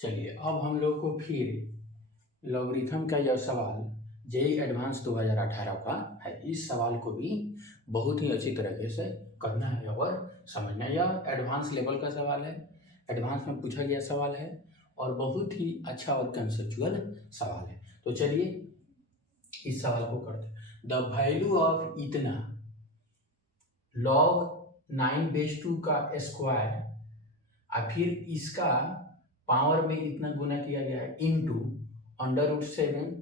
चलिए अब हम लोग को फिर लॉगरिथम का यह सवाल जेईई एडवांस 2018 का है। इस सवाल को भी बहुत ही अच्छी तरीके से करना है और समझना है। यह एडवांस लेवल का सवाल है, एडवांस में पूछा गया सवाल है और बहुत ही अच्छा और कंसेप्चुअल सवाल है। तो चलिए इस सवाल को करते हैं। द वैल्यू ऑफ इतना log 9/2 का स्क्वायर और फिर इसका पावर में इतना गुना किया गया है इंटू √7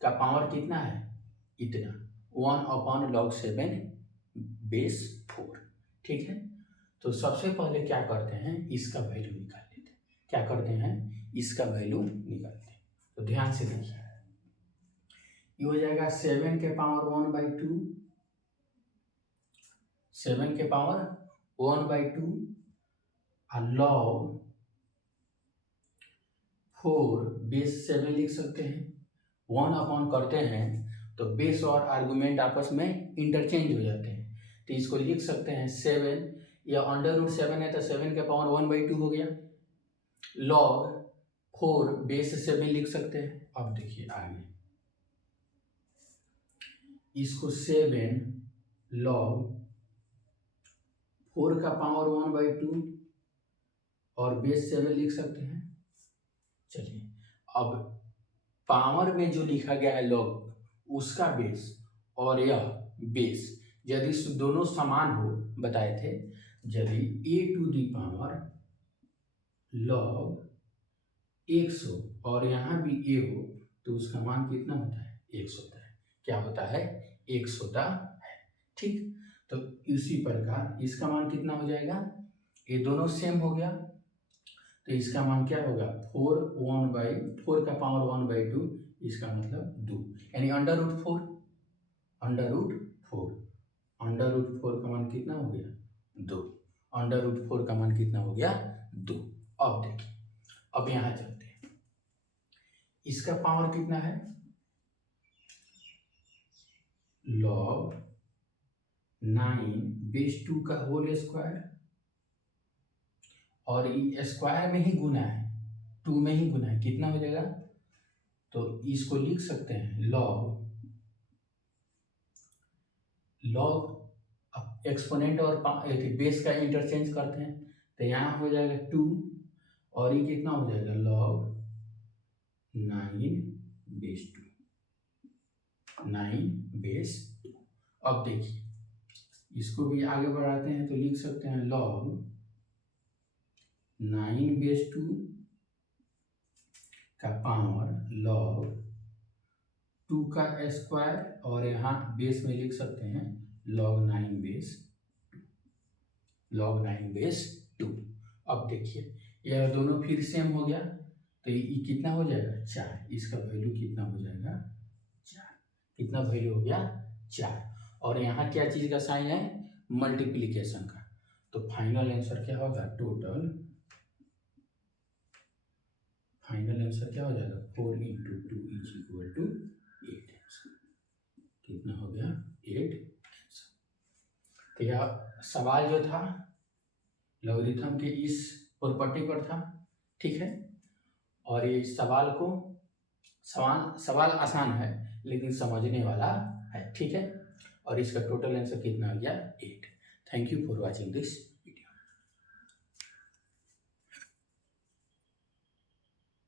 का पावर कितना है इतना 1/log 7/4। ठीक है, तो सबसे पहले क्या करते हैं, इसका वैल्यू निकाल लेते हैं। क्या करते हैं, इसका वैल्यू निकालते हैं। तो ध्यान से देखिए, ये हो जाएगा 7 के पावर 1/2, 7 के पावर 1/2 और log 4 बेस 7 लिख सकते हैं। 1 करते हैं तो बेस और आर्गुमेंट आपस में इंटरचेंज हो जाते हैं, तो इसको लिख सकते हैं 7 या √7 है तो 7 के पावर 1/2 हो गया। log 4 बेस 7 लिख सकते हैं। अब देखिए आगे, इसको 7 log 4 का पावर 1/2 और बेस 7 लिख सकते हैं। चलिए अब पावर में जो लिखा गया है log उसका बेस और यह बेस यदि दोनों समान हो, बताए थे यदि a⁴ log 100 और यहाँ भी a हो तो उसका मान कितना होता है 100 होता है। क्या होता है 100 होता है। ठीक, तो इसी प्रकार इसका मान कितना हो जाएगा, ये दोनों सेम हो गया तो इसका मान क्या होगा 4 का पावर 1/2, इसका मतलब 2 यानी √4 का मान कितना हो गया 2, √4 का मान कितना हो गया 2। अब देखिए, अब यहां चलते हैं, इसका पावर कितना है log 9/2 का होल स्क्वायर और ये स्क्वायर में ही गुना है, 2 में ही गुना है, कितना हो जाएगा, तो इसको लिख सकते हैं log एक्सपोनेंट और बेस का इंटरचेंज करते हैं तो यहाँ हो जाएगा 2 और ये कितना हो जाएगा log 9/2। अब देखिए इसको भी आगे बढ़ाते हैं तो लिख सकते हैं log 9/2 का पावर log 2 का स्क्वायर और यहाँ बेस में लिख सकते हैं log 9/2। अब देखिए यह दोनों फिर सेम हो गया तो ये कितना हो जाएगा 4, इसका वैल्यू कितना हो जाएगा 4, कितना वैल्यू हो गया 4 और यहाँ क्या चीज का साइन है मल्टीप्लीकेशन का, तो फाइनल आंसर क्या होगा फाइनल आंसर क्या हो जाएगा 4 × 2 = 8 आंसर, कितना हो गया 8 आंसर। तो यह सवाल जो था लॉगरिथम के इस प्रॉपर्टी पर था। ठीक है, और ये सवाल आसान है लेकिन समझने वाला है। ठीक है, और इसका टोटल आंसर कितना आ गया 8। Thank you for watching this.